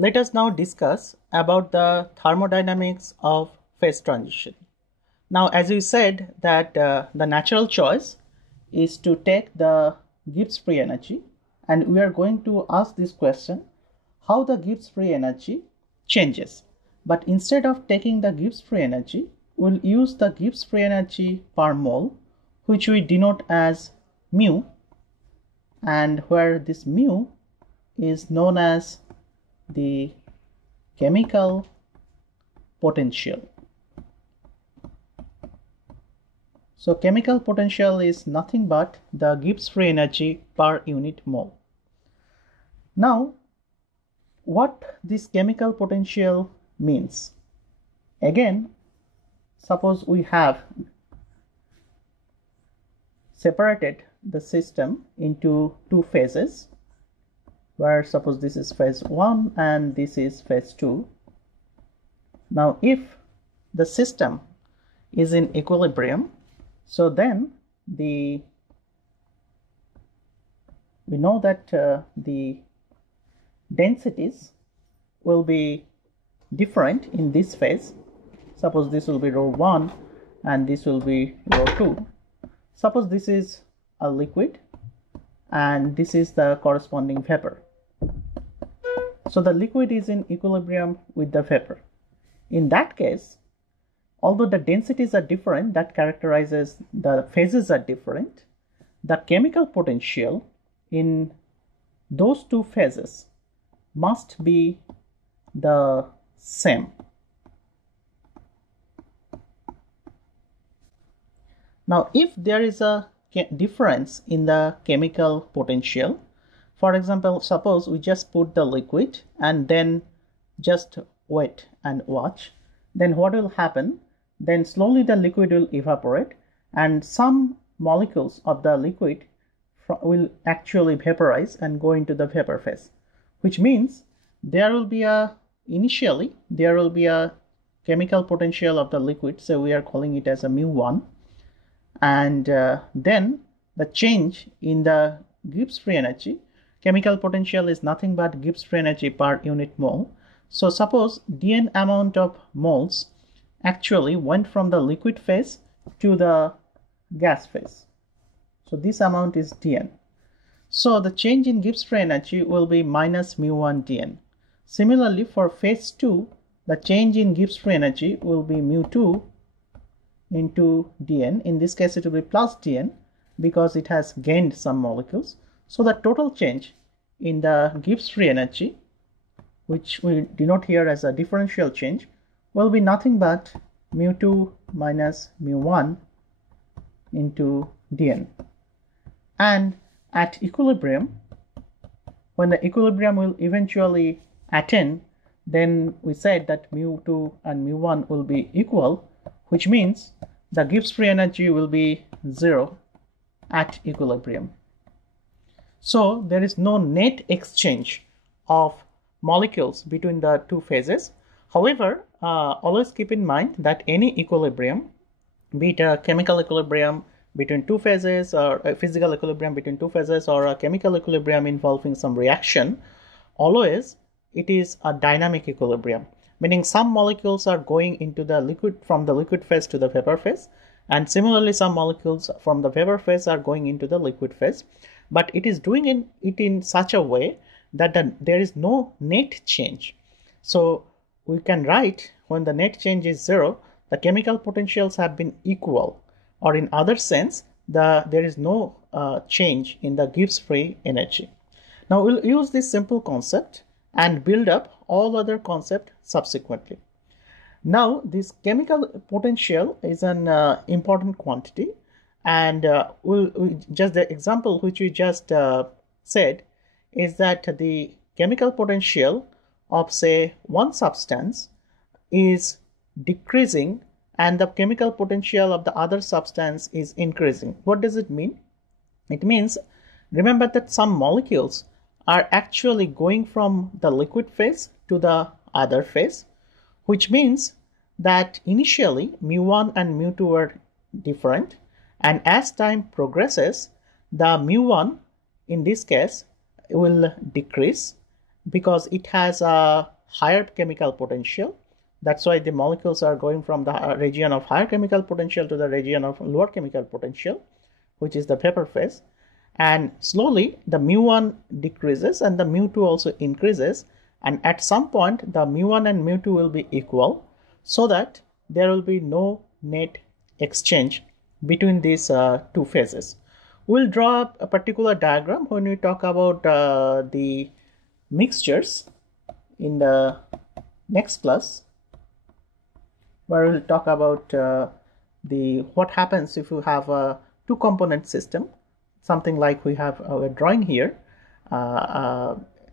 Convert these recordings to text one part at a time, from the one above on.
Let us now discuss about the thermodynamics of phase transition. Now, as we said that the natural choice is to take the Gibbs free energy, and we are going to ask this question, how the Gibbs free energy changes. But instead of taking the Gibbs free energy, we'll use the Gibbs free energy per mole, which we denote as mu, and where this mu is known as the chemical potential. So chemical potential is nothing but the Gibbs free energy per unit mole. Now, what this chemical potential means? Again, suppose we have separated the system into two phases, where suppose this is phase 1 and this is phase 2. Now, if the system is in equilibrium, so then we know that the densities will be different in this phase. Suppose this will be rho 1 and this will be rho 2. Suppose this is a liquid and this is the corresponding vapor. So the liquid is in equilibrium with the vapor. In that case, although the densities are different, that characterizes the phases are different, the chemical potential in those two phases must be the same. Now, if there is a difference in the chemical potential, for example, suppose we just put the liquid and then just wait and watch, then what will happen? Then slowly the liquid will evaporate and some molecules of the liquid will actually vaporize and go into the vapor phase, which means there will be initially there will be a chemical potential of the liquid, so we are calling it as a mu1, and then the change in the Gibbs free energy, chemical potential is nothing but Gibbs free energy per unit mole. So suppose dn amount of moles actually went from the liquid phase to the gas phase. So this amount is dn. So the change in Gibbs free energy will be minus mu1 dn. Similarly, for phase 2, the change in Gibbs free energy will be mu2 into dn. In this case, it will be plus dn because it has gained some molecules. So the total change in the Gibbs free energy, which we denote here as a differential change, will be nothing but mu2 minus mu1 into dn. And at equilibrium, when the equilibrium will eventually attain, then we said that mu2 and mu1 will be equal, which means the Gibbs free energy will be 0 at equilibrium. So there is no net exchange of molecules between the two phases. However, always keep in mind that any equilibrium, be it a chemical equilibrium between two phases or a physical equilibrium between two phases or a chemical equilibrium involving some reaction, always it is a dynamic equilibrium, meaning some molecules are going into the liquid from the liquid phase to the vapor phase, and similarly some molecules from the vapor phase are going into the liquid phase, but it is doing it in such a way that there is no net change. So we can write when the net change is 0, the chemical potentials have been equal, or in other sense, there is no change in the Gibbs free energy. Now we'll use this simple concept and build up all other concepts subsequently. Now this chemical potential is an important quantity, and just the example which we just said is that the chemical potential of say one substance is decreasing and the chemical potential of the other substance is increasing. What does it mean? It means, remember that some molecules are actually going from the liquid phase to the other phase, which means that initially mu1 and mu2 were different, and as time progresses, the mu1 in this case will decrease, because it has a higher chemical potential. That's why the molecules are going from the region of higher chemical potential to the region of lower chemical potential, which is the vapor phase. And slowly the mu1 decreases and the mu2 also increases, and at some point the mu1 and mu2 will be equal, so that there will be no net exchange between these two phases. We'll draw a particular diagram when we talk about the mixtures in the next class, where we'll talk about what happens if you have a two-component system, something like we have a drawing here.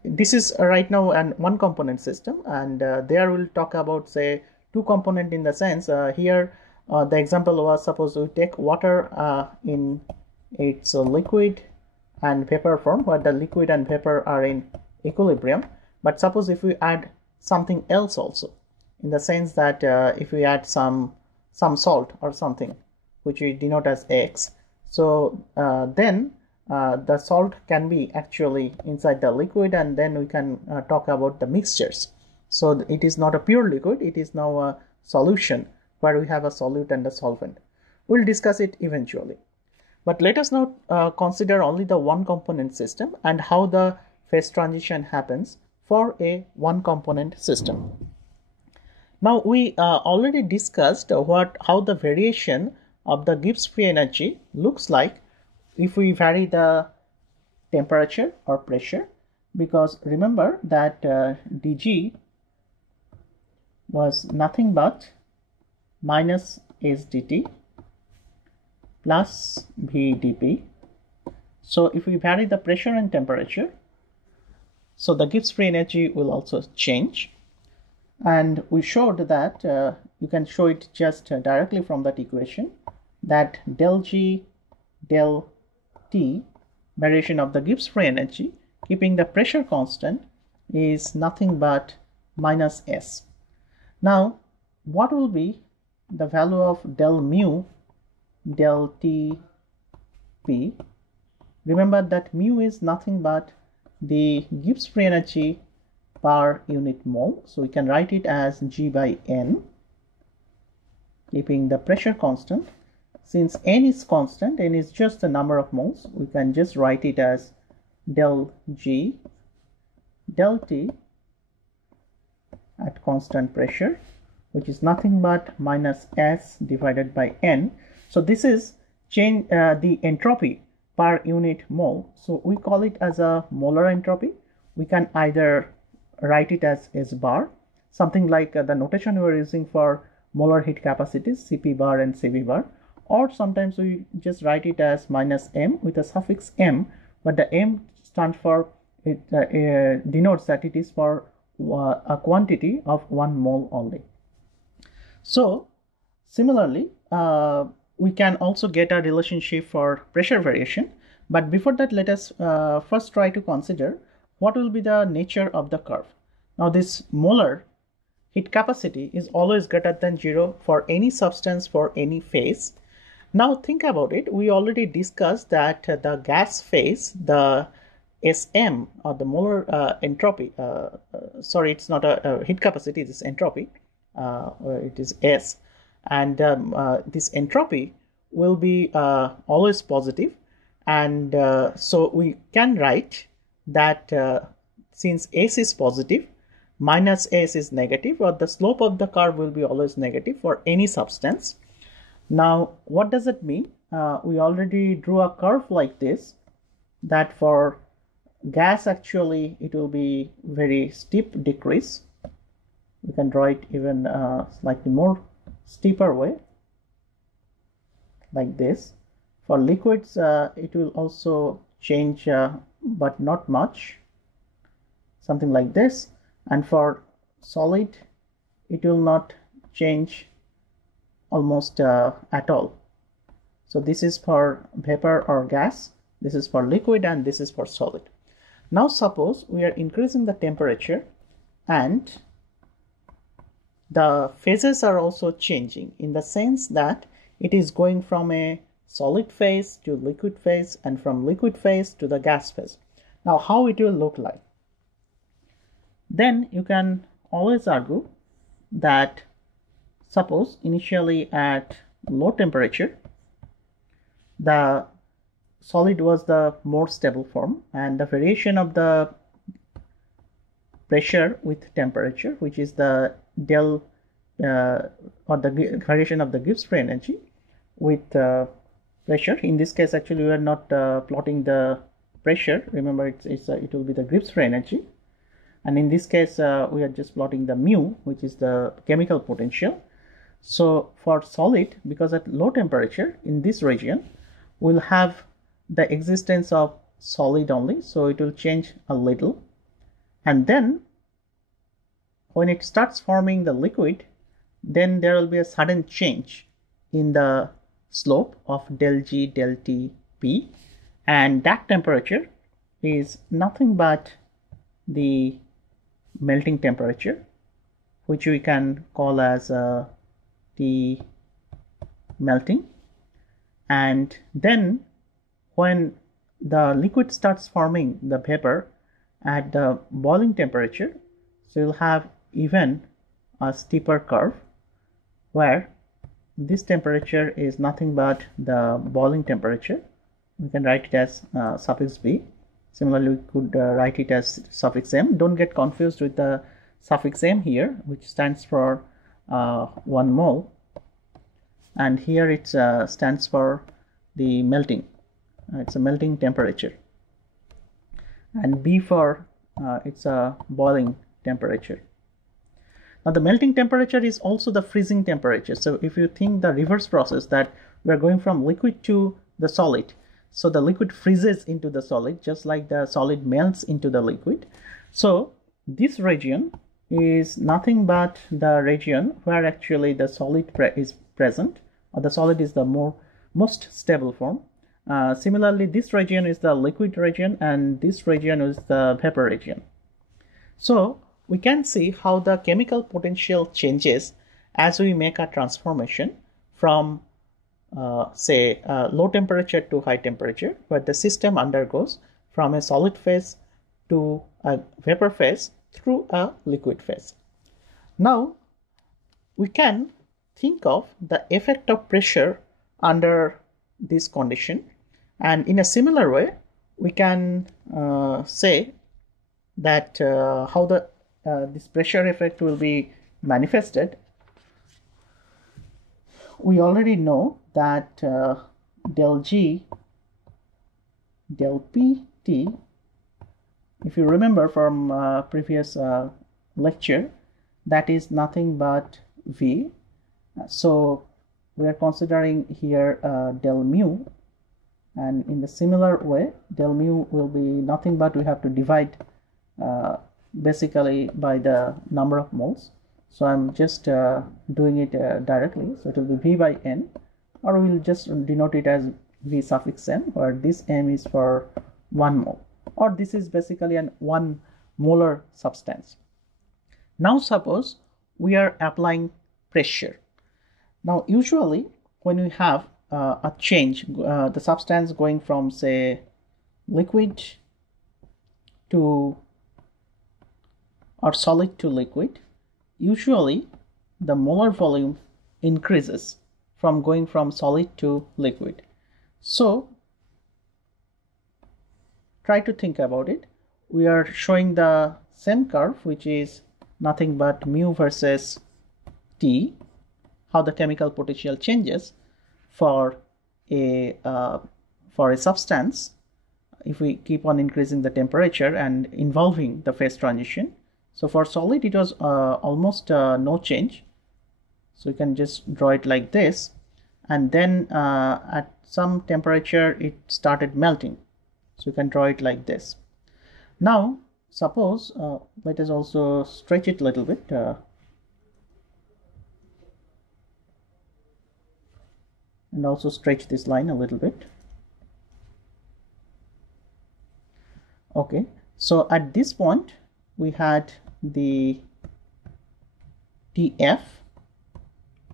This is right now an one-component system, and there we'll talk about, say, two-component in the sense here the example was, suppose we take water in its liquid and vapor form, where the liquid and vapor are in equilibrium. But suppose if we add something else also, in the sense that if we add some salt or something, which we denote as X, so then the salt can be actually inside the liquid, and then we can talk about the mixtures. So it is not a pure liquid, it is now a solution where we have a solute and a solvent. We'll discuss it eventually. But let us now consider only the one component system and how the phase transition happens for a one component system. Now we already discussed how the variation of the Gibbs free energy looks like if we vary the temperature or pressure, because remember that dG was nothing but minus S dt plus V dP. So if we vary the pressure and temperature, so the Gibbs free energy will also change. And we showed that you can show it just directly from that equation, that del G del T, variation of the Gibbs free energy, keeping the pressure constant, is nothing but minus S. Now what will be the value of del mu del T P? Remember that mu is nothing but the Gibbs free energy per unit mole, so we can write it as G by N, keeping the pressure constant. Since N is constant, N is just the number of moles, we can just write it as del G del T at constant pressure, which is nothing but minus S divided by N. So this is change the entropy per unit mole, so we call it as a molar entropy. We can either write it as S bar, something like the notation we are using for molar heat capacities, Cp bar and Cv bar, or sometimes we just write it as minus M with a suffix M, but the M stands for, it denotes that it is for a quantity of 1 mole only. So similarly we can also get a relationship for pressure variation, but before that let us first try to consider what will be the nature of the curve. Now this molar heat capacity is always greater than 0 for any substance for any phase. Now think about it, we already discussed that the gas phase, the Sm or the molar entropy, sorry, it's not a heat capacity, it is entropy, it is S, and this entropy will be always positive, and so we can write that since S is positive, minus S is negative, or the slope of the curve will be always negative for any substance. Now what does it mean? We already drew a curve like this, that for gas actually it will be very steep decrease. We can draw it even slightly more steeper way, like this. For liquids it will also change, but not much, something like this. And for solid it will not change almost at all. So this is for vapor or gas, this is for liquid, and this is for solid. Now suppose we are increasing the temperature and the phases are also changing, in the sense that it is going from a solid phase to liquid phase and from liquid phase to the gas phase. Now how it will look like? then you can always argue that suppose initially at low temperature the solid was the more stable form, and the variation of the pressure with temperature, which is the del or the variation of the Gibbs free energy with pressure. In this case, actually, we are not plotting the pressure. Remember, it will be the Gibbs free energy, and in this case, we are just plotting the mu, which is the chemical potential. So for solid, because at low temperature in this region, we'll have the existence of solid only, so it will change a little, and then when it starts forming the liquid, then there will be a sudden change in the slope of del G del T P, and that temperature is nothing but the melting temperature, which we can call as T melting. And then when the liquid starts forming the vapor at the boiling temperature, so you'll have even a steeper curve where this temperature is nothing but the boiling temperature. We can write it as suffix B. Similarly, we could write it as suffix M. Don't get confused with the suffix M here, which stands for 1 mole, and here it stands for the melting. It's a melting temperature, and B for it's a boiling temperature. Now the melting temperature is also the freezing temperature. So if you think the reverse process, that we are going from liquid to the solid, so the liquid freezes into the solid just like the solid melts into the liquid. So this region is nothing but the region where actually the solid is present, or the solid is the most stable form. Similarly, this region is the liquid region, and this region is the vapor region. So we can see how the chemical potential changes as we make a transformation from say low temperature to high temperature, where the system undergoes from a solid phase to a vapor phase through a liquid phase. Now we can think of the effect of pressure under this condition, and in a similar way we can say that how the this pressure effect will be manifested. We already know that del G del PT, if you remember from previous lecture, that is nothing but V. So we are considering here del mu, and in the similar way del mu will be nothing but we have to divide basically by the number of moles. So I'm just doing it directly, so it will be V by N, or we'll just denote it as V suffix M, where this M is for 1 mole, or this is basically an 1 molar substance. Now suppose we are applying pressure. Now usually when we have a change, the substance going from say liquid to or solid to liquid, usually the molar volume increases from going from solid to liquid. So try to think about it. We are showing the same curve, which is nothing but mu versus T, how the chemical potential changes for a substance if we keep on increasing the temperature and involving the phase transition. So for solid it was almost no change, so you can just draw it like this, and then at some temperature it started melting, so you can draw it like this. Now suppose let us also stretch it a little bit, and also stretch this line a little bit. Okay, so at this point we had the TF,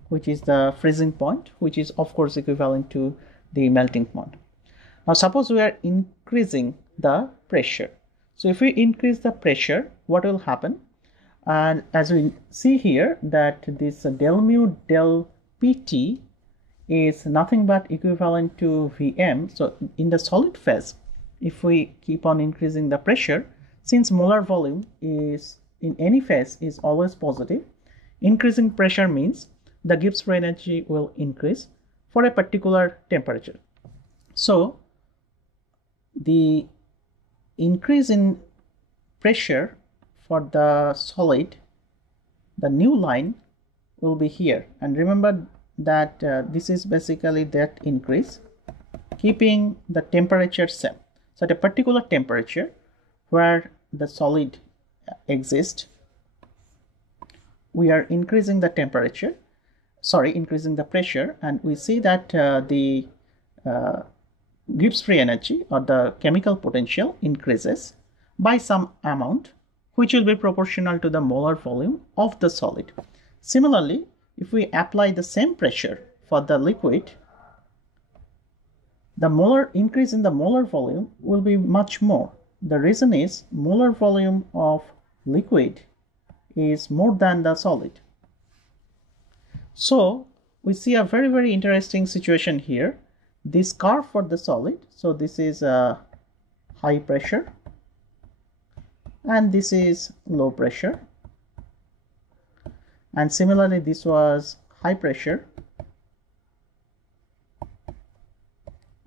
which is the freezing point, which is of course equivalent to the melting point. Now suppose we are increasing the pressure. So if we increase the pressure, what will happen? And as we see here that this del mu del pt is nothing but equivalent to Vm. So in the solid phase, if we keep on increasing the pressure, since molar volume is in any phase is always positive, increasing pressure means the Gibbs free energy will increase for a particular temperature. So the increase in pressure for the solid, the new line will be here, and remember that this is basically that increase keeping the temperature same. So at a particular temperature where the solid exists, we are increasing the temperature, increasing the pressure, and we see that the Gibbs free energy or the chemical potential increases by some amount which will be proportional to the molar volume of the solid. Similarly, if we apply the same pressure for the liquid, the molar increase in the molar volume will be much more. The reason is molar volume of liquid is more than the solid. So we see a very, very interesting situation here. This curve for the solid, so this is high pressure and this is low pressure, and similarly this was high pressure,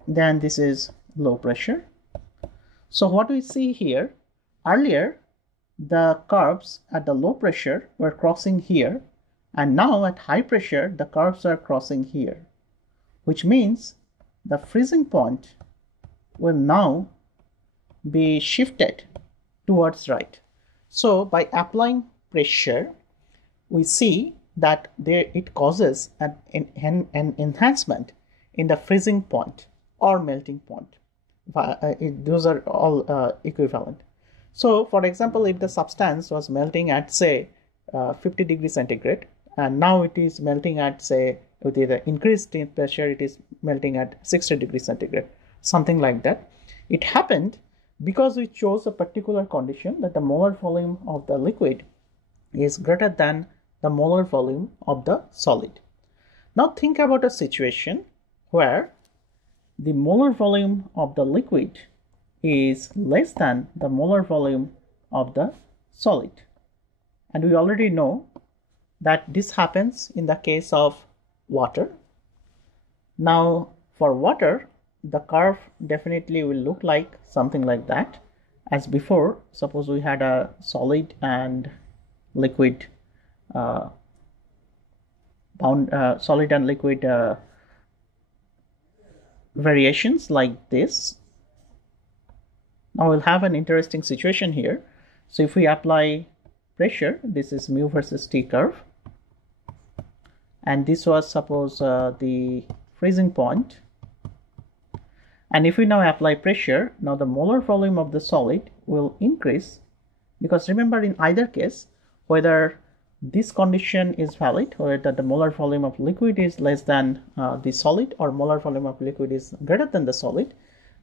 then this is low pressure. So what we see here, earlier the curves at the low pressure were crossing here, and now at high pressure the curves are crossing here, which means the freezing point will now be shifted towards right. So by applying pressure, we see that it causes an enhancement in the freezing point or melting point. Those are all equivalent. So for example, if the substance was melting at say 50 degrees centigrade, and now it is melting at say with the increased pressure, it is melting at 60 degrees centigrade, something like that. It happened because we chose a particular condition that the molar volume of the liquid is greater than the molar volume of the solid. Now think about a situation where the molar volume of the liquid is less than the molar volume of the solid. And we already know that this happens in the case of water. Now for water, the curve definitely will look like something like that. As before, suppose we had a solid and liquid solid and liquid variations like this. Now we'll have an interesting situation here. So if we apply pressure, this is mu versus T curve, and this was suppose the freezing point. And if we now apply pressure, now the molar volume of the solid will increase, because remember in either case, whether this condition is valid, whether the molar volume of liquid is less than the solid or molar volume of liquid is greater than the solid,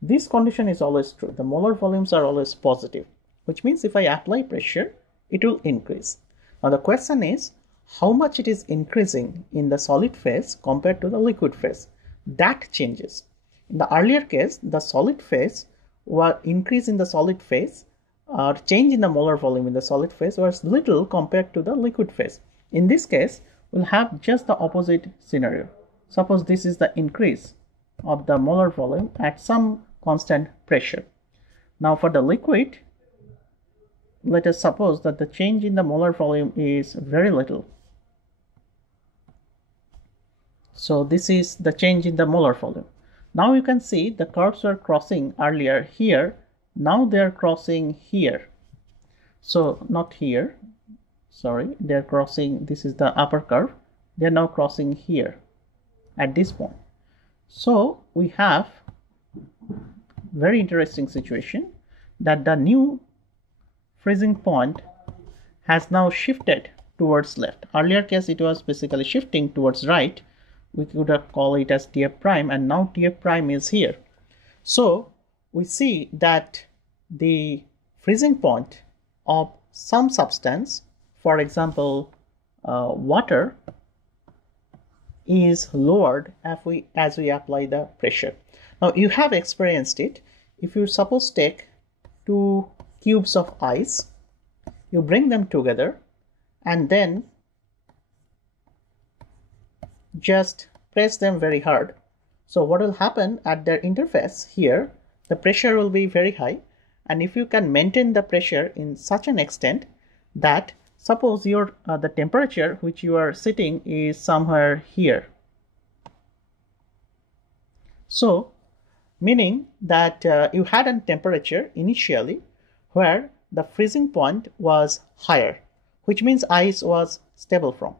this condition is always true. The molar volumes are always positive, which means if I apply pressure, it will increase. Now the question is how much it is increasing in the solid phase compared to the liquid phase. That changes. In the earlier case, the solid phase or increase in the solid phase or change in the molar volume in the solid phase was little compared to the liquid phase. In this case, we'll have just the opposite scenario. Suppose this is the increase of the molar volume at some constant pressure. Now for the liquid, let us suppose that the change in the molar volume is very little. So this is the change in the molar volume. Now you can see the curves were crossing earlier here. Now they are crossing here. So not here, sorry, they are crossing, this is the upper curve. They are now crossing here at this point. So we have very interesting situation that the new freezing point has now shifted towards left. Earlier case it was basically shifting towards right. We could have called it as Tf prime, and now Tf prime is here. So we see that the freezing point of some substance for example, water is lowered as we apply the pressure. Now you have experienced it. If you suppose take two cubes of ice, you bring them together and then just press them very hard. So what will happen at their interface here, the pressure will be very high, and if you can maintain the pressure in such an extent that suppose your the temperature which you are sitting is somewhere here. So meaning that you had a temperature initially where the freezing point was higher, which means ice was stable from.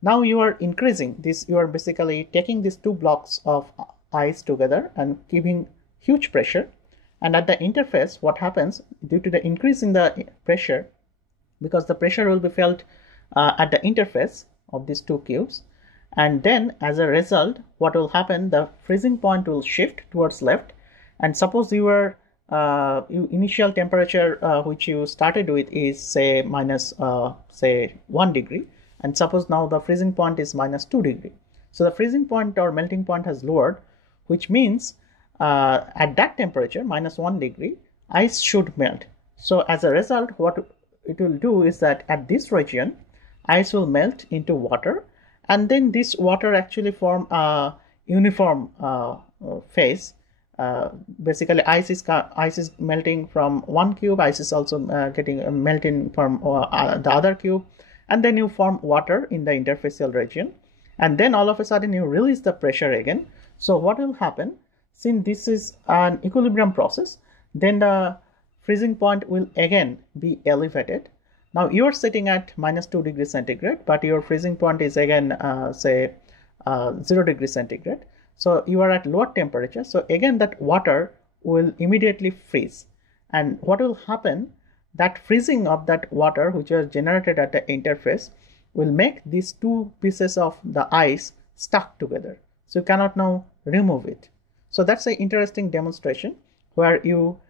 Now you are increasing this, you are basically taking these two blocks of ice together and giving huge pressure, and at the interface what happens due to the increase in the pressure, because the pressure will be felt at the interface of these two cubes, and then as a result what will happen, the freezing point will shift towards left, and suppose your initial temperature which you started with is say minus say 1 degree, and suppose now the freezing point is minus 2 degree. So the freezing point or melting point has lowered, which means at that temperature minus 1 degree ice should melt. So as a result what it will do is that at this region ice will melt into water, and then this water actually form a uniform phase. Basically ice is melting from one cube, ice is also getting melting from the other cube, and then you form water in the interfacial region, and then all of a sudden you release the pressure again. So what will happen, since this is an equilibrium process, then the freezing point will again be elevated. Now you are sitting at minus 2 degrees centigrade, but your freezing point is again say 0 degrees centigrade. So you are at lower temperature, so again that water will immediately freeze, and what will happen, that freezing of that water which was generated at the interface will make these two pieces of the ice stuck together, so you cannot now remove it. So that's an interesting demonstration where you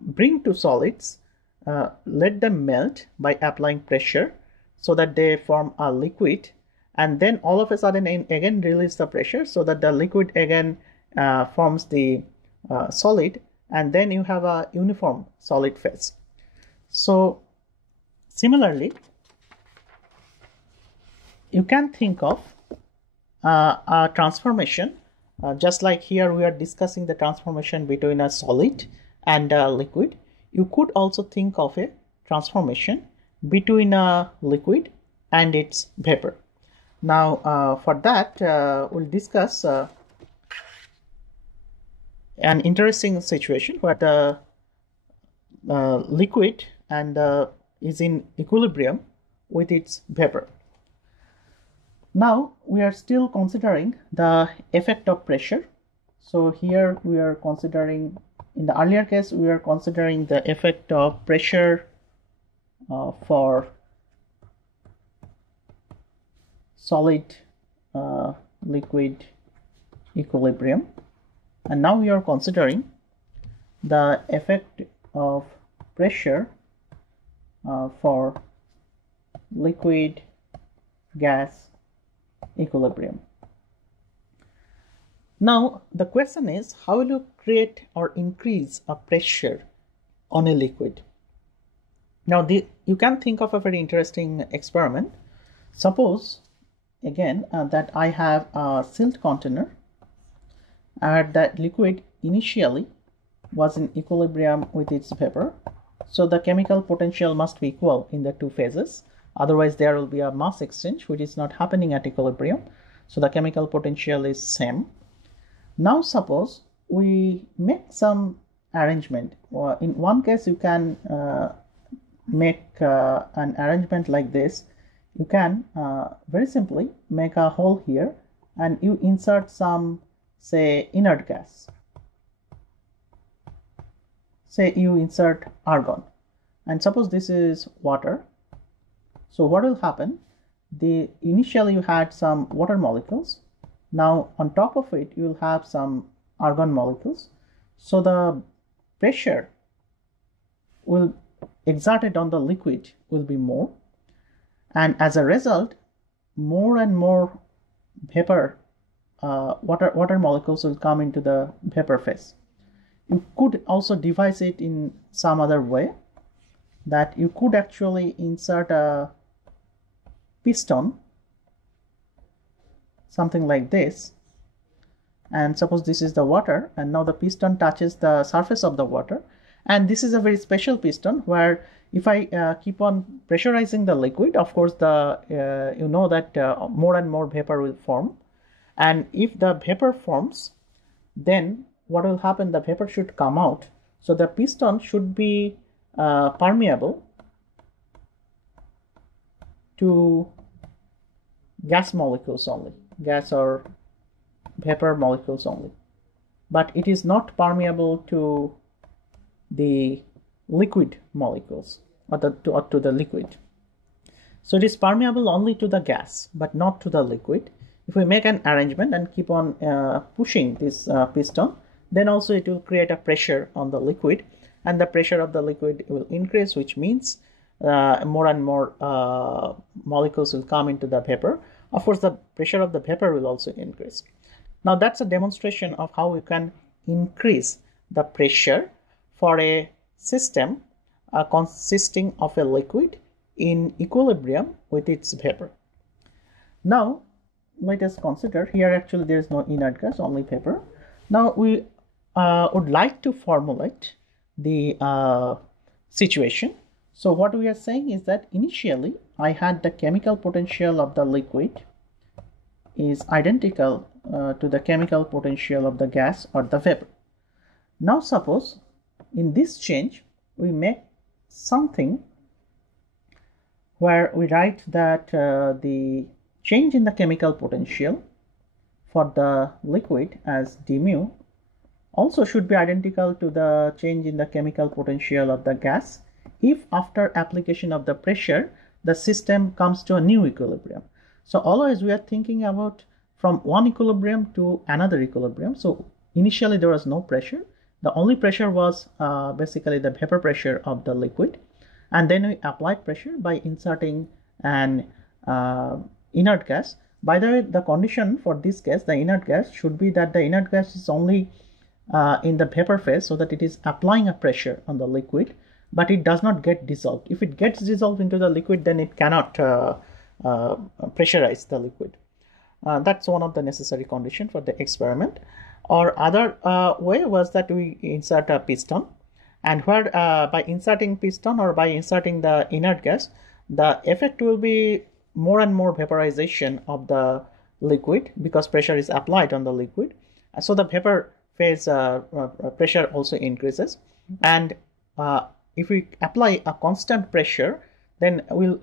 bring two solids, let them melt by applying pressure so that they form a liquid, and then all of a sudden again release the pressure so that the liquid again forms the solid, and then you have a uniform solid phase. So similarly you can think of a transformation, just like here we are discussing the transformation between a solid and a liquid. You could also think of a transformation between a liquid and its vapor. Now for that we'll discuss an interesting situation where the liquid and is in equilibrium with its vapor. Now we are still considering the effect of pressure. So here we are considering, in the earlier case we are considering the effect of pressure for solid liquid equilibrium, and now we are considering the effect of pressure for liquid gas equilibrium. Now the question is, how will you create or increase a pressure on a liquid? Now you can think of a very interesting experiment. Suppose again that I have a silt container and that liquid initially was in equilibrium with its vapor. So the chemical potential must be equal in the two phases, otherwise there will be a mass exchange which is not happening at equilibrium. So the chemical potential is same. Now suppose we make some arrangement. In one case you can make an arrangement like this. You can very simply make a hole here and you insert some, say, inert gas. Say you insert argon, and suppose this is water. So what will happen? Initially you had some water molecules. Now on top of it you will have some argon molecules. So the pressure will exerted on the liquid will be more, and as a result, more and more vapor, water molecules will come into the vapor phase. You could also devise it in some other way, that you could actually insert a piston, something like this, and suppose this is the water, and now the piston touches the surface of the water, and this is a very special piston where if I keep on pressurizing the liquid, of course the you know that more and more vapor will form, and if the vapor forms, then what will happen, the vapor should come out, so the piston should be permeable to gas molecules only, gas or vapor molecules only, but it is not permeable to the liquid molecules or to the liquid. So it is permeable only to the gas but not to the liquid. If we make an arrangement and keep on pushing this piston, then also it will create a pressure on the liquid, and the pressure of the liquid will increase, which means more and more molecules will come into the vapor. Of course, the pressure of the vapor will also increase. Now that's a demonstration of how we can increase the pressure for a system consisting of a liquid in equilibrium with its vapor. Now let us consider, here actually there is no inert gas, only vapor. Now we would like to formulate the situation. So what we are saying is that initially I had the chemical potential of the liquid is identical to the chemical potential of the gas or the vapor. Now suppose in this change we make something where we write that the change in the chemical potential for the liquid as d mu also should be identical to the change in the chemical potential of the gas if after application of the pressure the system comes to a new equilibrium. So always we are thinking about from one equilibrium to another equilibrium. So initially there was no pressure. The only pressure was basically the vapor pressure of the liquid, and then we applied pressure by inserting an inert gas. By the way, the condition for this case, the inert gas, should be that the inert gas is only in the vapor phase, so that it is applying a pressure on the liquid, but it does not get dissolved. If it gets dissolved into the liquid, then it cannot pressurize the liquid. That's one of the necessary conditions for the experiment. Or other way was that we insert a piston, and where by inserting piston or by inserting the inert gas, the effect will be more and more vaporization of the liquid because pressure is applied on the liquid. So the vapor phase pressure also increases, and if we apply a constant pressure, then we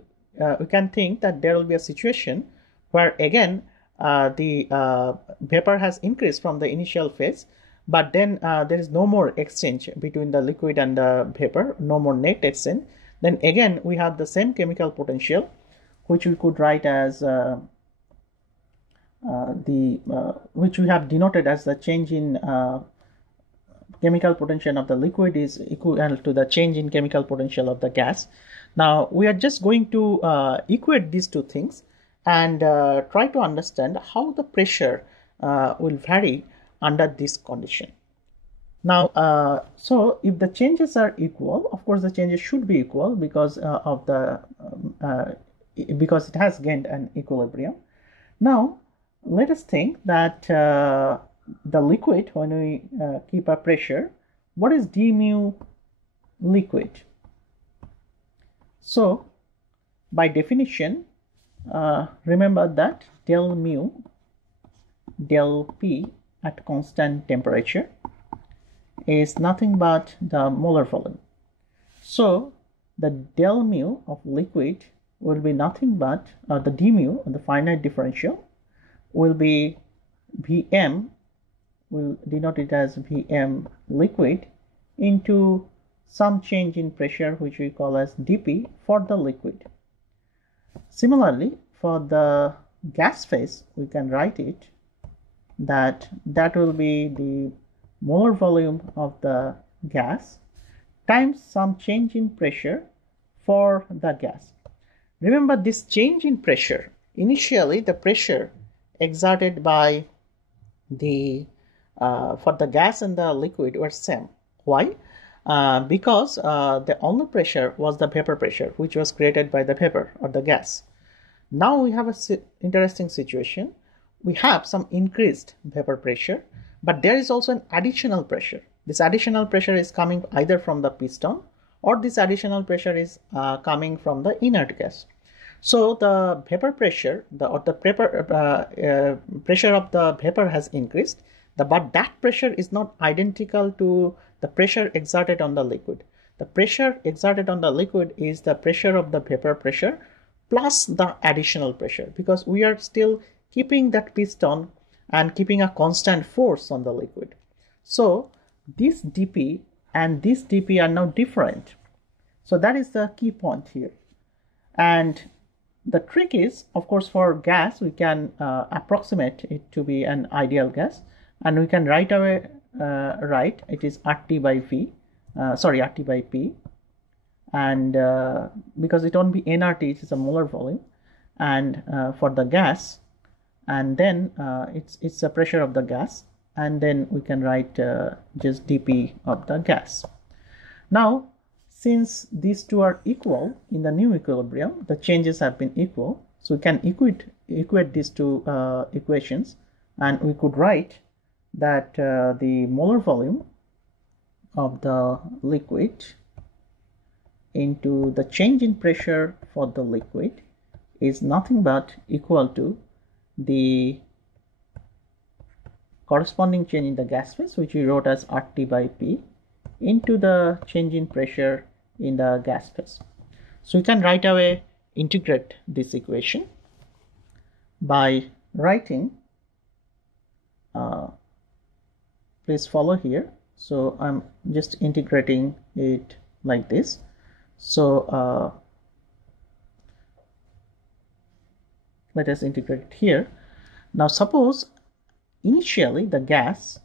can think that there will be a situation where again the vapor has increased from the initial phase, but then there is no more exchange between the liquid and the vapor, no more net exchange. Then again we have the same chemical potential, which we could write as which we have denoted as the change in chemical potential of the liquid is equal to the change in chemical potential of the gas. Now we are just going to equate these two things and try to understand how the pressure will vary under this condition. Now, so if the changes are equal, of course the changes should be equal because of the because it has gained an equilibrium. Now let us think that the liquid, when we keep a pressure, what is d mu liquid? So by definition, remember that del mu del P at constant temperature is nothing but the molar volume. So the del mu of liquid will be nothing but the d mu, the finite differential, will be Vm, we'll denote it as Vm liquid, into some change in pressure which we call as dP for the liquid. Similarly, for the gas phase, we can write it that will be the molar volume of the gas times some change in pressure for the gas. Remember this change in pressure. Initially, the pressure exerted by the for the gas and the liquid were same. Why? Because the only pressure was the vapor pressure, which was created by the vapor or the gas. Now we have a interesting situation. We have some increased vapor pressure, but there is also an additional pressure. This additional pressure is coming either from the piston, or this additional pressure is coming from the inert gas. So the vapor pressure, pressure of the vapor has increased, but that pressure is not identical to the pressure exerted on the liquid. The pressure exerted on the liquid is the pressure of the vapor pressure plus the additional pressure, because we are still keeping that piston and keeping a constant force on the liquid. So this dP and this dP are now different. So that is the key point here. And the trick is, of course, for gas, we can approximate it to be an ideal gas, and we can right away write it is RT by P, and because it won't be nRT, it is a molar volume, and for the gas, and then it's the pressure of the gas, and then we can write just dP of the gas. Now, since these two are equal in the new equilibrium, the changes have been equal, so we can equate these two equations, and we could write that the molar volume of the liquid into the change in pressure for the liquid is nothing but equal to the corresponding change in the gas phase, which we wrote as RT by P, into the change in pressure in the gas phase. So we can right away integrate this equation by writing, please follow here. So I'm just integrating it like this. So let us integrate it here. Now suppose initially the gas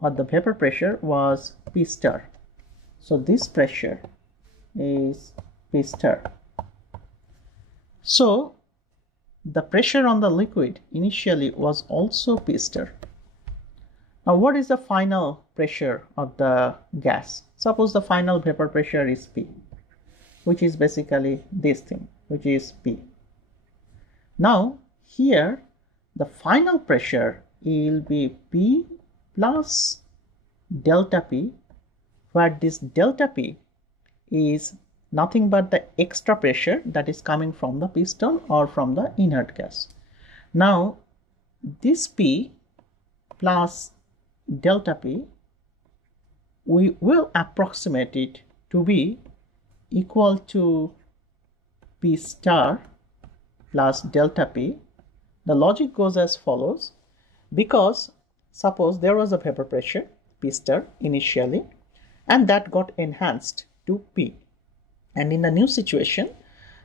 or the vapor pressure was P star. So this pressure is P star. So the pressure on the liquid initially was also P star. Now what is the final pressure of the gas? Suppose the final vapor pressure is P, which is basically this thing, which is P. Now here the final pressure will be P plus delta P, where this delta P is nothing but the extra pressure that is coming from the piston or from the inert gas. Now this P plus delta P, we will approximate it to be equal to P star plus delta P. The logic goes as follows. Because suppose there was a vapor pressure P star initially, and that got enhanced to P, and in the new situation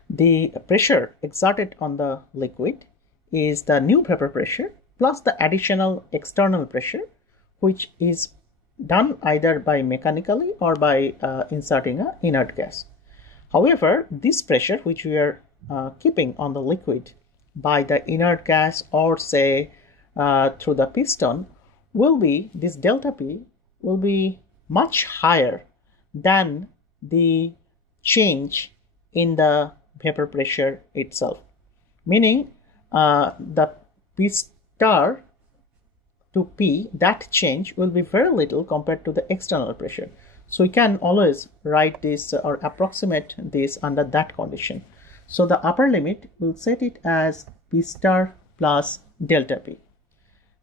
the pressure exerted on the liquid is the new vapor pressure plus the additional external pressure, which is done either by mechanically or by inserting an inert gas. However, this pressure which we are keeping on the liquid by the inert gas, or say through the piston, will be, this delta P will be much higher than the change in the vapor pressure itself, meaning the P star to P, that change will be very little compared to the external pressure. So we can always write this or approximate this under that condition. So the upper limit will set it as P star plus delta P.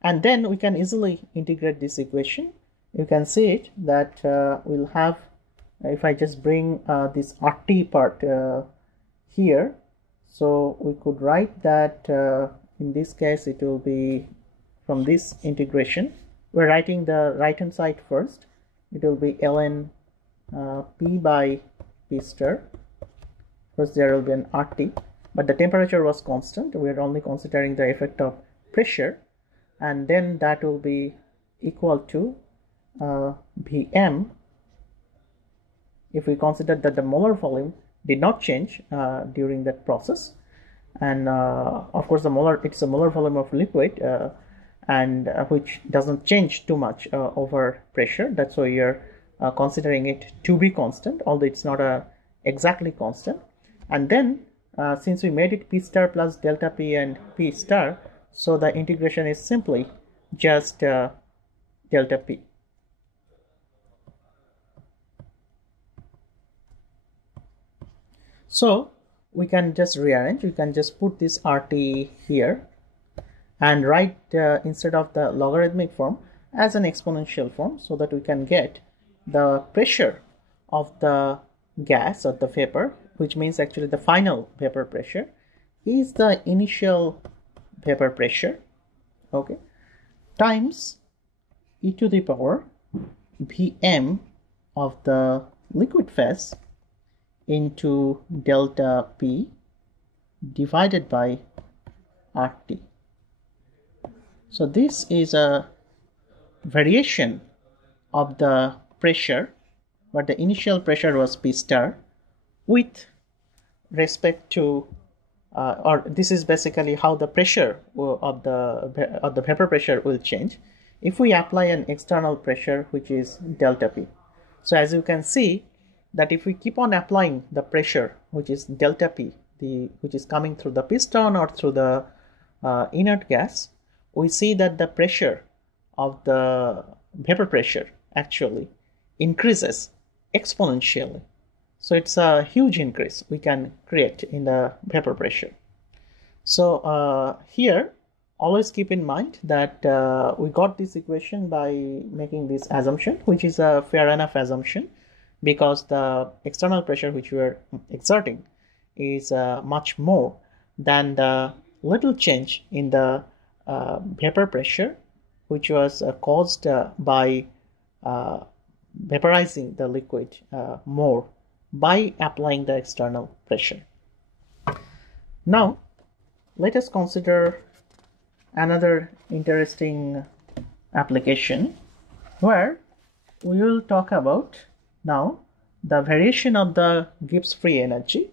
And then we can easily integrate this equation. You can see it that we'll have, if I just bring this RT part here, so we could write that in this case it will be from this integration. We're writing the right hand side first. It will be ln P by P star. First there will be an RT, but the temperature was constant. We are only considering the effect of pressure, and then that will be equal to Vm, if we consider that the molar volume did not change during that process. And of course it's a molar volume of liquid, and which doesn't change too much over pressure. That's why you're considering it to be constant, although it's not exactly constant. And then since we made it P star plus delta P and P star, so the integration is simply just delta P. So we can just rearrange. We can just put this RT here and write instead of the logarithmic form as an exponential form, so that we can get the pressure of the gas or the vapor, which means actually the final vapor pressure is the initial vapor pressure, okay, times e to the power Vm of the liquid phase into delta P divided by RT. So this is a variation of the pressure, where the initial pressure was P star, with respect to or this is basically how the pressure of the vapor pressure will change if we apply an external pressure, which is delta P. So as you can see, that if we keep on applying the pressure, which is delta P, which is coming through the piston or through the inert gas, we see that the pressure of the vapor pressure actually increases exponentially. So it's a huge increase we can create in the vapor pressure. So here, always keep in mind that we got this equation by making this assumption, which is a fair enough assumption, because the external pressure which we are exerting is much more than the little change in the vapor pressure, which was caused by vaporizing the liquid more by applying the external pressure. Now, let us consider another interesting application where we will talk about now the variation of the Gibbs free energy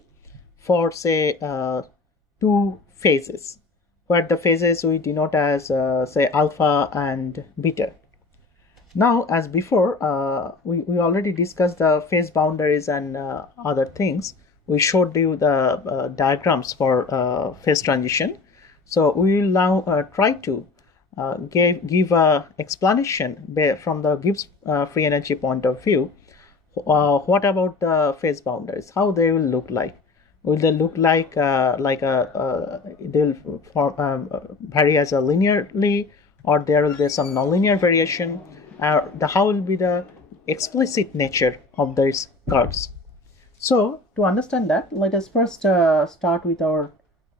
for, say, two phases, where the phases we denote as say alpha and beta. Now, as before, we already discussed the phase boundaries and other things. We showed you the diagrams for phase transition. So we will now try to give a explanation from the Gibbs free energy point of view. What about the phase boundaries? How they will look like? Will they look like they'll vary as a linearly, or there will be some nonlinear variation? How will be the explicit nature of these curves? So to understand that, let us first start with our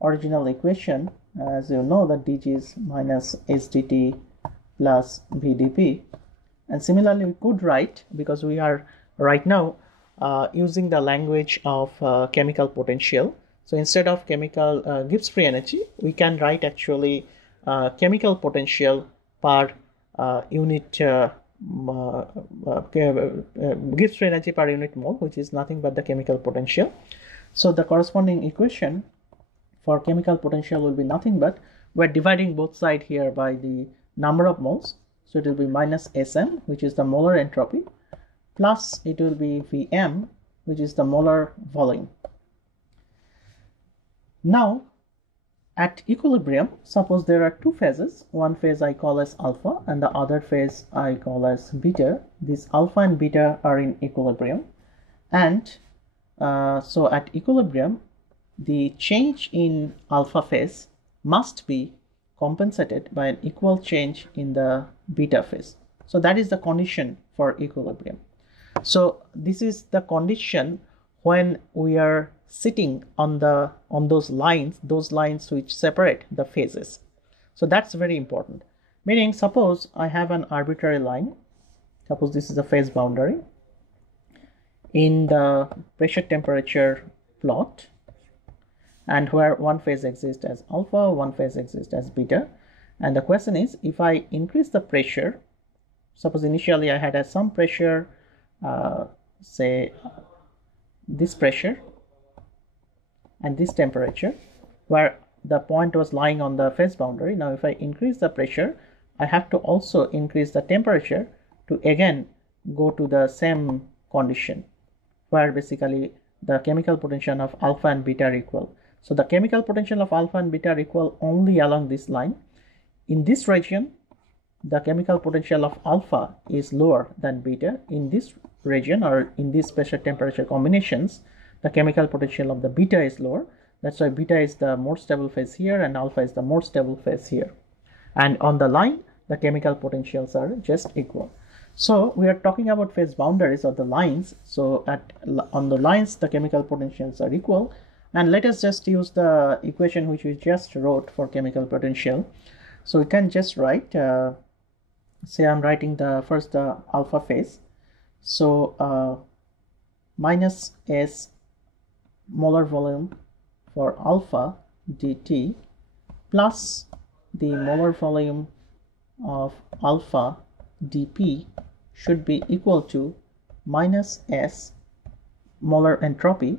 original equation. As you know, that dg is minus sdt plus vdp, and similarly we could write, because we are right now using the language of chemical potential. So instead of chemical Gibbs free energy, we can write actually chemical potential per unit Gibbs free energy per unit mole, which is nothing but the chemical potential. So the corresponding equation for chemical potential will be nothing but, we're dividing both sides here by the number of moles. So it will be minus Sm, which is the molar entropy, plus it will be Vm, which is the molar volume. Now, at equilibrium, suppose there are two phases. One phase I call as alpha and the other phase I call as beta. These alpha and beta are in equilibrium. And so at equilibrium, the change in alpha phase must be compensated by an equal change in the beta phase. So that is the condition for equilibrium. So this is the condition when we are sitting on those lines which separate the phases. So that's very important. Meaning, suppose I have an arbitrary line. Suppose this is a phase boundary in the pressure temperature plot, and where one phase exists as alpha, one phase exists as beta. And the question is, if I increase the pressure, suppose initially I had some pressure, say this pressure, and this temperature, where the point was lying on the phase boundary. Now if I increase the pressure, I have to also increase the temperature to again go to the same condition, where basically the chemical potential of alpha and beta are equal. So the chemical potential of alpha and beta are equal only along this line. In this region, the chemical potential of alpha is lower than beta. In this region, or in these special temperature combinations, the chemical potential of the beta is lower. That's why beta is the more stable phase here and alpha is the more stable phase here. And on the line, the chemical potentials are just equal. So we are talking about phase boundaries or the lines. So on the lines, the chemical potentials are equal. And let us just use the equation which we just wrote for chemical potential. So we can just write, say I'm writing the first alpha phase. So minus S molar volume for alpha dt plus the molar volume of alpha dp should be equal to minus S molar entropy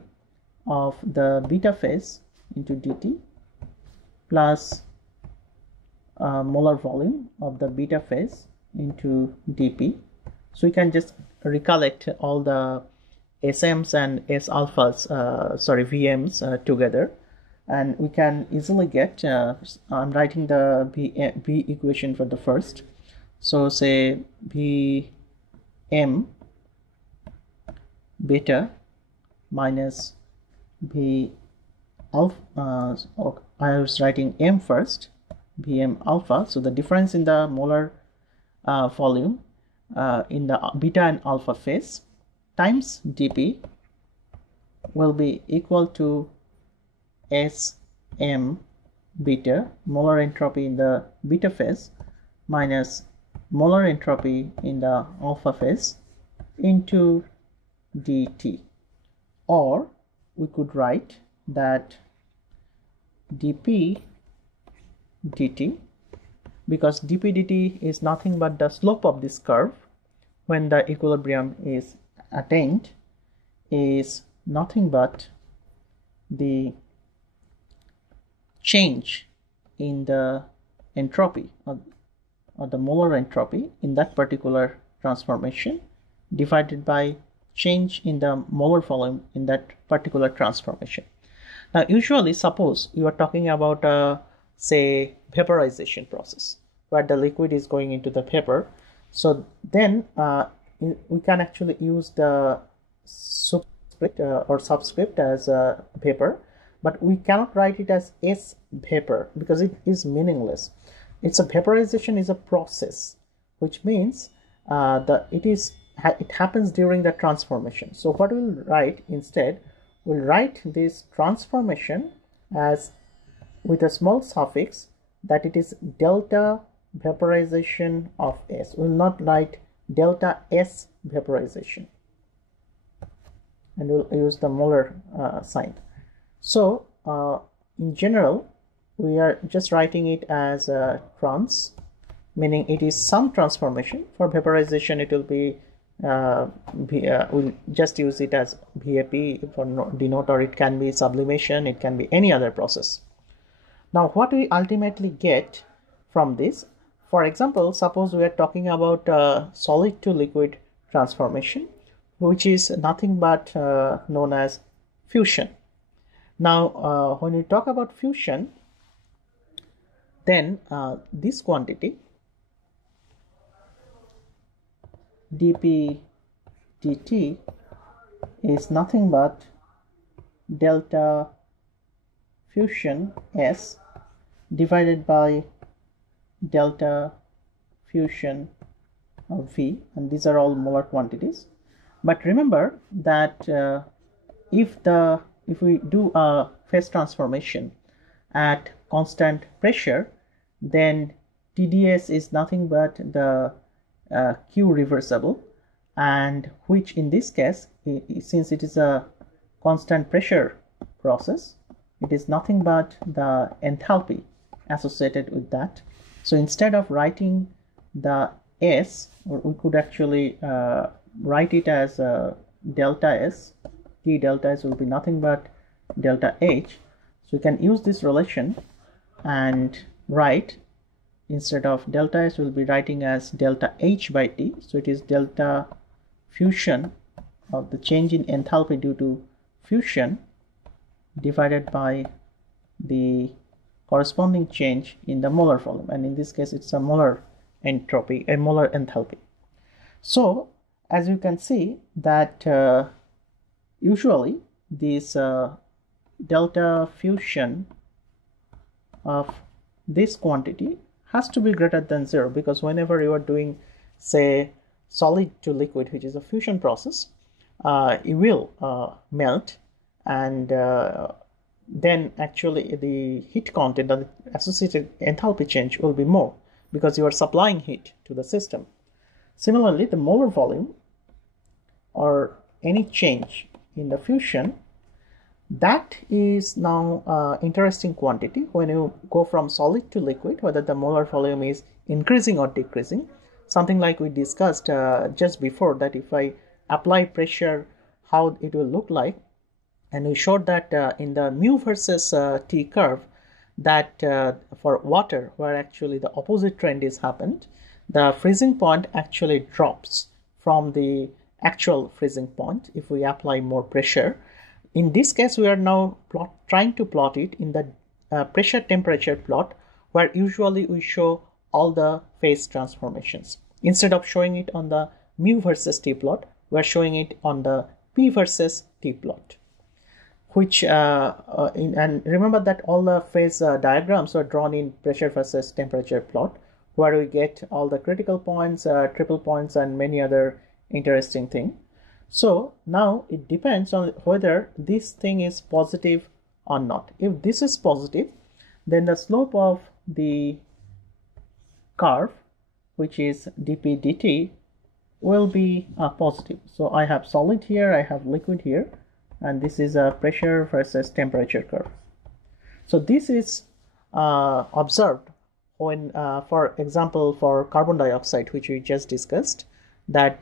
of the beta phase into dt plus molar volume of the beta phase into dp. So we can just recollect all the SMs and S alphas, VMs together, and we can easily get, I'm writing the B equation for the first. So say Bm beta minus B alpha, I was writing M first, Bm alpha. So the difference in the molar volume in the beta and alpha phase times dp will be equal to Sm beta, molar entropy in the beta phase, minus molar entropy in the alpha phase into dt. Or we could write that dp dt, because dp dt is nothing but the slope of this curve when the equilibrium is attained, is nothing but the change in the entropy or the molar entropy in that particular transformation divided by change in the molar volume in that particular transformation. Now usually, suppose you are talking about a, say, vaporization process where the liquid is going into the vapor. So then we can actually use the subscript or subscript as a vapor, but we cannot write it as S vapor because it is meaningless. It's a vaporization is a process, which means it happens during the transformation. So what we'll write instead, we'll write this transformation as with a small suffix that it is delta vaporization of S. We'll not write delta S vaporization, and we'll use the molar sign. So in general, we are just writing it as a trans, meaning it is some transformation. For vaporization, it will be we'll just use it as VAP for denote, or it can be sublimation, it can be any other process. Now what we ultimately get from this, for example, suppose we are talking about solid to liquid transformation, which is nothing but known as fusion. Now when we talk about fusion, then this quantity dp dt is nothing but delta fusion S divided by delta fusion of V, and these are all molar quantities. But remember that if we do a phase transformation at constant pressure, then TdS is nothing but the Q reversible, and which in this case, since it is a constant pressure process, it is nothing but the enthalpy associated with that. So instead of writing the S, we could actually write it as delta S. T delta S will be nothing but delta H. So we can use this relation and write, instead of delta S, we'll be writing as delta H by T. So it is delta fusion of the change in enthalpy due to fusion divided by the corresponding change in the molar volume, and in this case it's a molar entropy, a molar enthalpy. So as you can see that usually this delta fusion of this quantity has to be greater than 0, because whenever you are doing, say, solid to liquid, which is a fusion process, it will melt, and then actually the heat content and the associated enthalpy change will be more, because you are supplying heat to the system. Similarly, the molar volume or any change in the fusion, that is now interesting quantity when you go from solid to liquid, whether the molar volume is increasing or decreasing. Something like we discussed just before, that if I apply pressure, how it will look like. And we showed that in the mu versus T curve, that for water, where actually the opposite trend is happened, the freezing point actually drops from the actual freezing point if we apply more pressure. In this case, we are now trying to plot it in the pressure temperature plot, where usually we show all the phase transformations. Instead of showing it on the mu versus T plot, we are showing it on the P versus T plot. Which and remember that all the phase diagrams are drawn in pressure versus temperature plot, where we get all the critical points, triple points, and many other interesting things. So now it depends on whether this thing is positive or not. If this is positive, then the slope of the curve, which is dp dt, will be positive. So I have solid here, I have liquid here, and this is a pressure versus temperature curve. So this is observed when, for example, for carbon dioxide, which we just discussed, that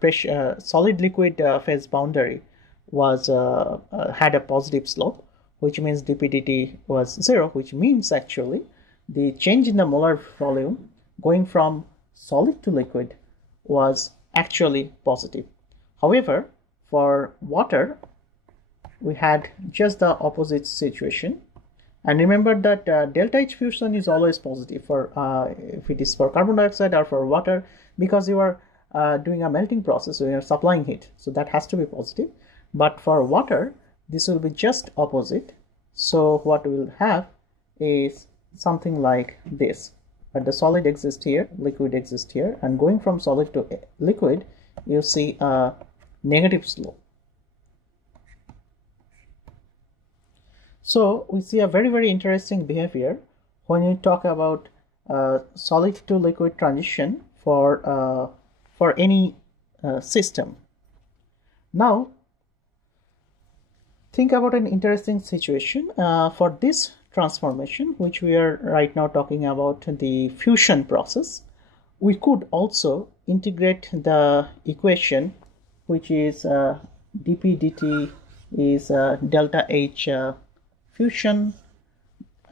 pressure solid liquid phase boundary was had a positive slope, which means dp dt was 0, which means actually the change in the molar volume going from solid to liquid was actually positive. However, for water, we had just the opposite situation. And remember that delta H fusion is always positive for if it is for carbon dioxide or for water, because you are doing a melting process, so you are supplying heat, so that has to be positive. But for water, this will be just opposite. So what we will have is something like this, but the solid exists here, liquid exists here, and going from solid to liquid, you see a negative slope. So we see a very interesting behavior when you talk about solid to liquid transition for any system. Now think about an interesting situation for this transformation, which we are right now talking about, the fusion process. We could also integrate the equation, which is dp dt is delta H fusion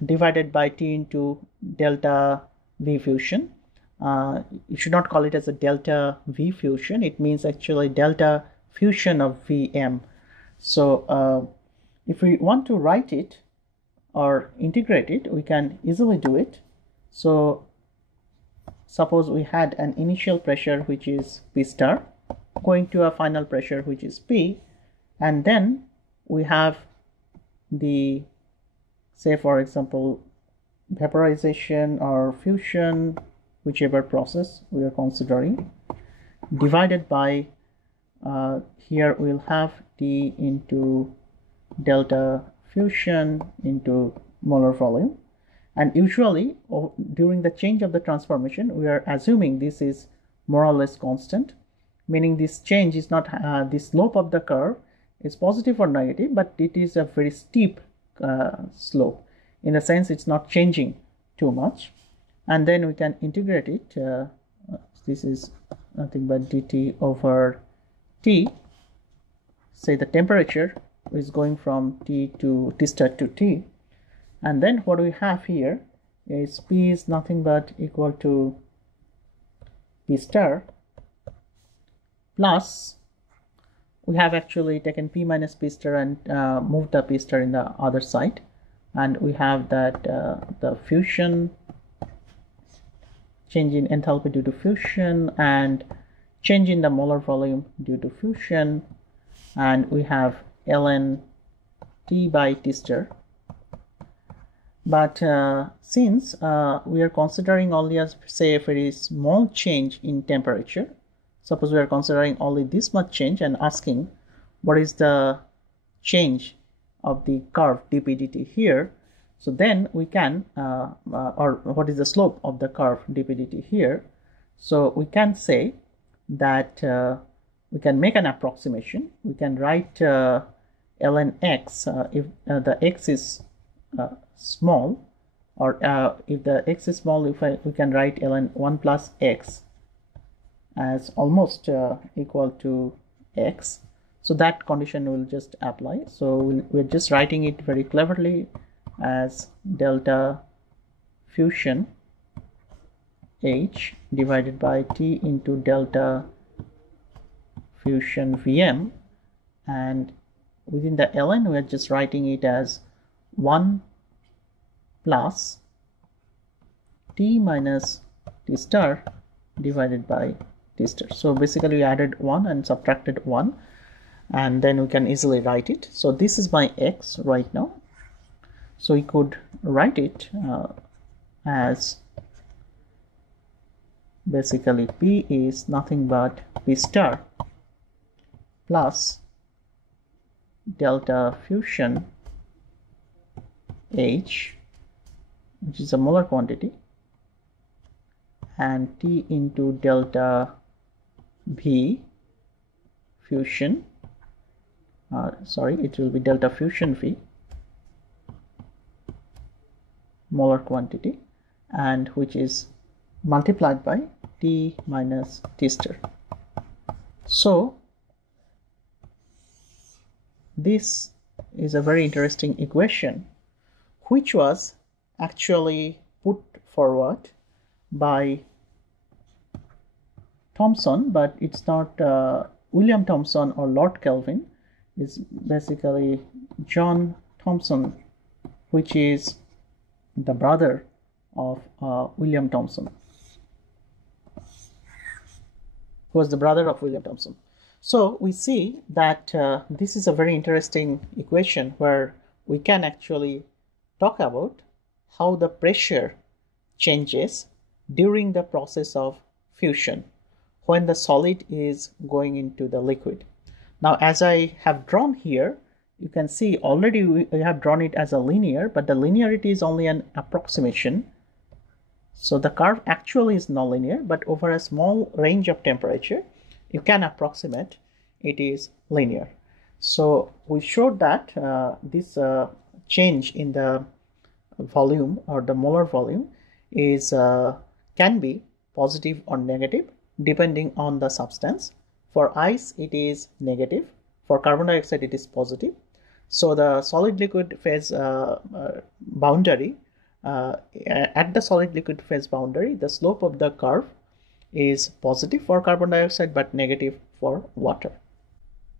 divided by T into delta V fusion. You should not call it as a delta V fusion. It means actually delta fusion of Vm. So if we want to write it or integrate it, we can easily do it. So suppose we had an initial pressure which is P star going to a final pressure which is P, and then we have the, say for example, vaporization or fusion, whichever process we are considering, divided by here we'll have T into delta fusion into molar volume. And usually during the change of the transformation, we are assuming this is more or less constant, meaning this change is not the slope of the curve is positive or negative, but it is a very steep slope, in a sense it's not changing too much. And then we can integrate it. This is nothing but dt over T, say the temperature is going from T star to T, and then what we have here is P is nothing but equal to P star plus, we have actually taken P minus P star and moved the P star in the other side, and we have that the fusion, change in enthalpy due to fusion, and change in the molar volume due to fusion, and we have ln T by T star. But since we are considering only as, say, a very small change in temperature, suppose we are considering only this much change and asking what is the change of the curve dp dt here, so then we can, or what is the slope of the curve dp dt here, so we can say that we can make an approximation. We can write ln x if the x is small, or if the x is small, we can write ln 1 plus x as almost equal to x. So that condition will just apply. So we're just writing it very cleverly as delta fusion h divided by t into delta fusion Vm, and within the ln we are just writing it as 1 plus t minus t star divided by t star. So basically we added 1 and subtracted 1, and then we can easily write it. So this is my x right now, so we could write it as basically p is nothing but p star plus delta fusion h, which is a molar quantity, and t into delta v fusion, it will be delta fusion v molar quantity, and which is multiplied by t minus t star. So this is a very interesting equation which was actually put forward by Thomson, but it's not William Thomson or Lord Kelvin. It's basically John Thomson, which is the brother of William Thomson, who was the brother of William Thomson. So we see that this is a very interesting equation where we can actually talk about how the pressure changes during the process of fusion when the solid is going into the liquid. Now, as I have drawn here, you can see already we have drawn it as a linear, but the linearity is only an approximation. So the curve actually is nonlinear, but over a small range of temperature, you can approximate it is linear. So we showed that this change in the volume or the molar volume is can be positive or negative depending on the substance. For ice it is negative, for carbon dioxide it is positive. So the solid liquid phase boundary, at the solid liquid phase boundary, the slope of the curve is positive for carbon dioxide but negative for water.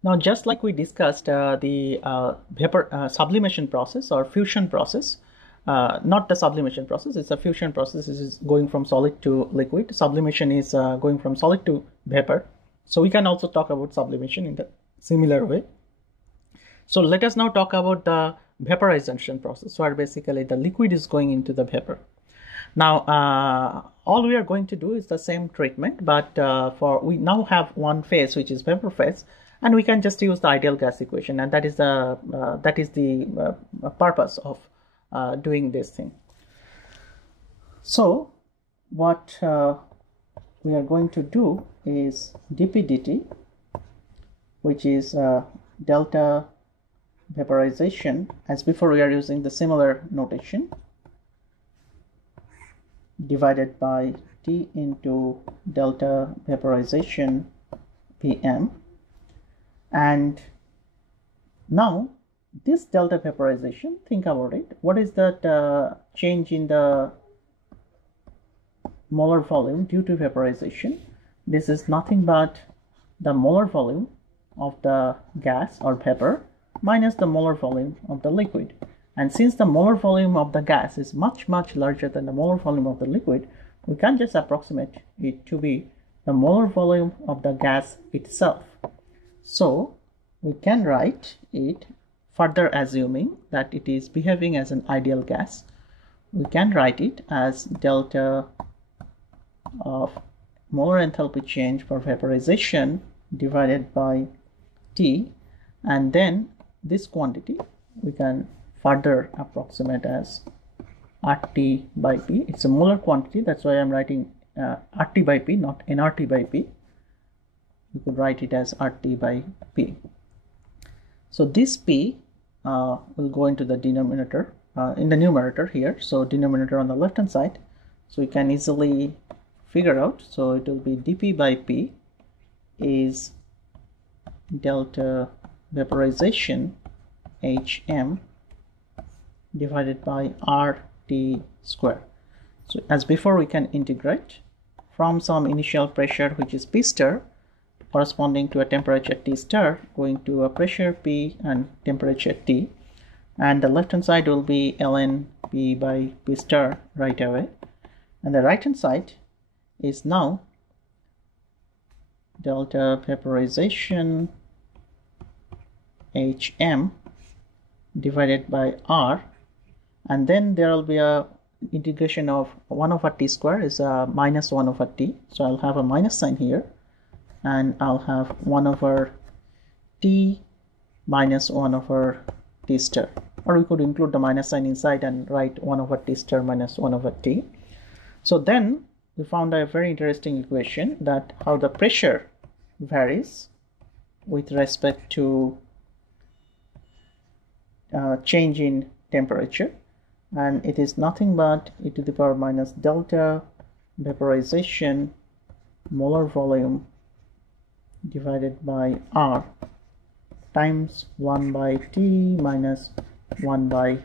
Now, just like we discussed the vapor sublimation process or fusion process, not the sublimation process, it's a fusion process. This is going from solid to liquid. Sublimation is going from solid to vapor. So we can also talk about sublimation in the similar way. So let us now talk about the vaporization process, where basically the liquid is going into the vapor. Now, all we are going to do is the same treatment, but we now have one phase, which is vapor phase, and we can just use the ideal gas equation, and that is the purpose of doing this thing. So what we are going to do is dp dt, which is delta vaporization. As before, we are using the similar notation, divided by T into delta vaporization Pm. And now this delta vaporization, think about it. What is that change in the molar volume due to vaporization? This is nothing but the molar volume of the gas or vapor minus the molar volume of the liquid. And since the molar volume of the gas is much larger than the molar volume of the liquid, we can just approximate it to be the molar volume of the gas itself. So we can write it, further assuming that it is behaving as an ideal gas, we can write it as delta of molar enthalpy change for vaporization divided by T, and then this quantity we can further approximate as RT by P. It's a molar quantity, that's why I'm writing RT by P, not nRT by P. We could write it as RT by P. So this P will go into the denominator, in the numerator here, so denominator on the left hand side, so we can easily figure out. So it will be dP by P is delta vaporization HM divided by RT square. So as before, we can integrate from some initial pressure which is P star corresponding to a temperature T star going to a pressure P and temperature T, and the left hand side will be ln P by P star right away, and the right hand side is now delta vaporization HM divided by R, and then there will be a integration of 1 over T square is minus 1 over T, so I'll have a minus sign here, and I'll have 1 over T minus 1 over T star, or we could include the minus sign inside and write 1 over T star minus 1 over T. So then we found a very interesting equation that how the pressure varies with respect to change in temperature, and it is nothing but e to the power minus delta vaporization molar volume divided by R times 1 by T minus 1 by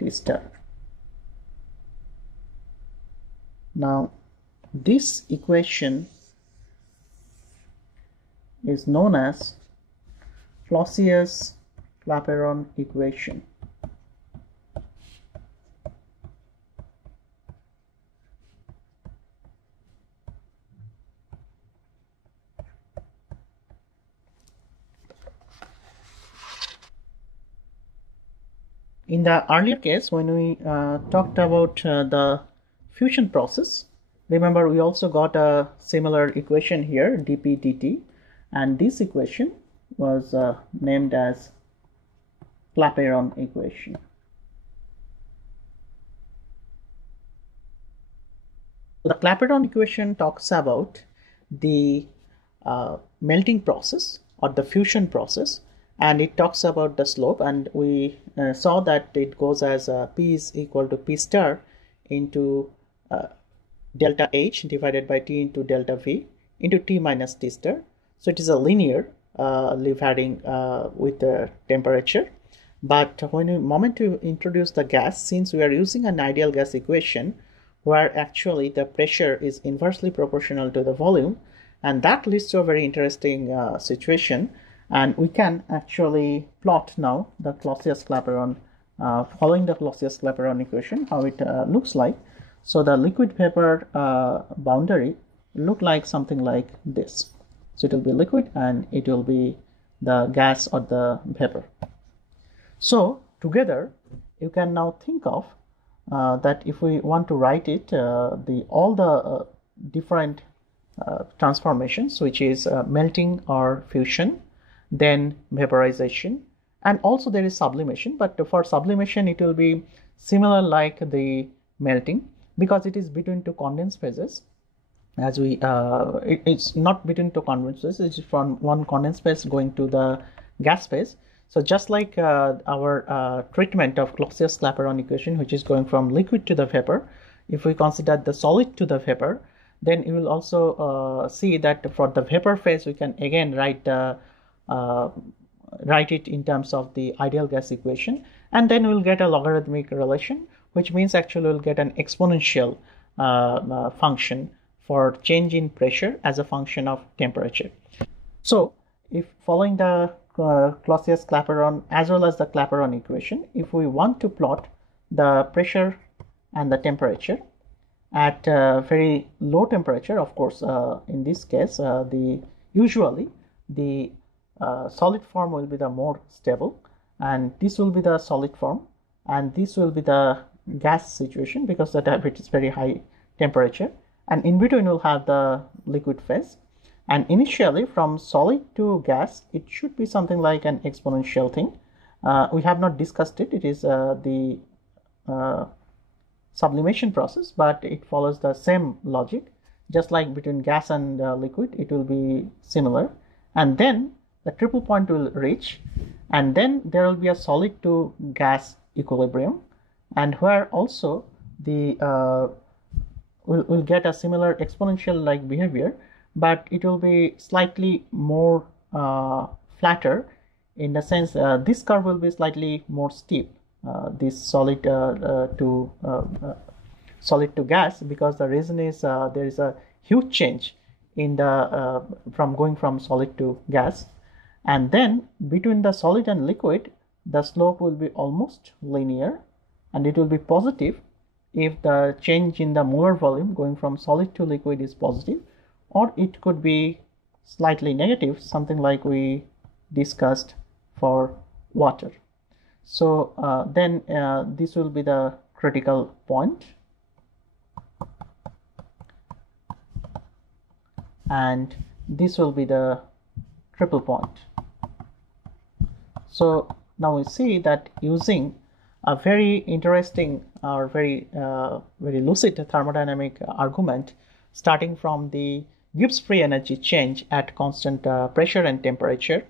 T star. Now this equation is known as Clausius-Clapeyron equation. In the earlier case, when we talked about the fusion process, remember we also got a similar equation here, dP dt, and this equation was named as Clapeyron equation. The Clapeyron equation talks about the melting process or the fusion process, and it talks about the slope, and we saw that it goes as P is equal to P star into delta H divided by T into delta V into T minus T star. So it is a linear varying with the temperature. But when we moment to introduce the gas, since we are using an ideal gas equation where actually the pressure is inversely proportional to the volume, and that leads to a very interesting situation, and we can actually plot now the Clausius-Clapeyron, following the Clausius-Clapeyron equation, how it looks like. So the liquid vapor boundary will look like something like this. So it will be liquid and it will be the gas or the vapor. So together you can now think of that if we want to write it, all the different transformations, which is melting or fusion, then vaporization, and also there is sublimation. But for sublimation it will be similar like the melting, because it is between two condensed phases. As we it's not between two condensed phases, it's from one condensed phase going to the gas phase. So just like our treatment of Clausius-Clapeyron equation, which is going from liquid to the vapor, if we consider the solid to the vapor, then you will also see that for the vapor phase we can again write the write it in terms of the ideal gas equation, and then we'll get a logarithmic relation, which means actually we'll get an exponential function for change in pressure as a function of temperature. So if following the Clausius-Clapeyron as well as the Clapeyron equation, if we want to plot the pressure and the temperature at very low temperature, of course, in this case, usually the solid form will be the more stable, and this will be the solid form, and this will be the gas situation because it is very high temperature, and in between we'll have the liquid phase. And initially from solid to gas, it should be something like an exponential thing. We have not discussed it. It is the sublimation process, but it follows the same logic. Just like between gas and liquid, it will be similar. And then the triple point will reach, and then there will be a solid to gas equilibrium, and where also the we'll get a similar exponential like behavior, but it will be slightly more flatter, in the sense this curve will be slightly more steep, this solid to gas, because the reason is there is a huge change in the from going from solid to gas. And then between the solid and liquid, the slope will be almost linear, and it will be positive if the change in the molar volume going from solid to liquid is positive, or it could be slightly negative, something like we discussed for water. So then this will be the critical point, and this will be the triple point. So now we see that using a very interesting or very lucid thermodynamic argument, starting from the Gibbs free energy change at constant pressure and temperature,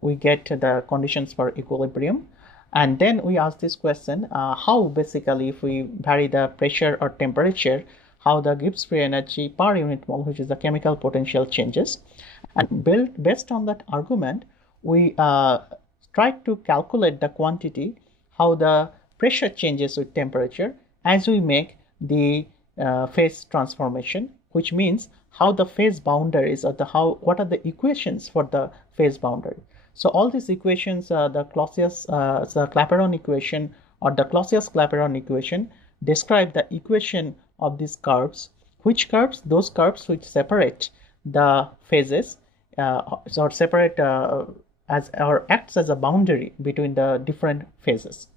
we get the conditions for equilibrium, and then we ask this question, how basically if we vary the pressure or temperature, how the Gibbs free energy per unit mole, which is the chemical potential, changes. And based on that argument, we try to calculate the quantity, how the pressure changes with temperature as we make the phase transformation, which means how the phase boundaries, or what are the equations for the phase boundary. So all these equations, the Clausius-Clapeyron equation or the Clausius-Clapeyron equation, describe the equation of these curves. Which curves? Those curves which separate the phases, or separate as or acts as a boundary between the different phases.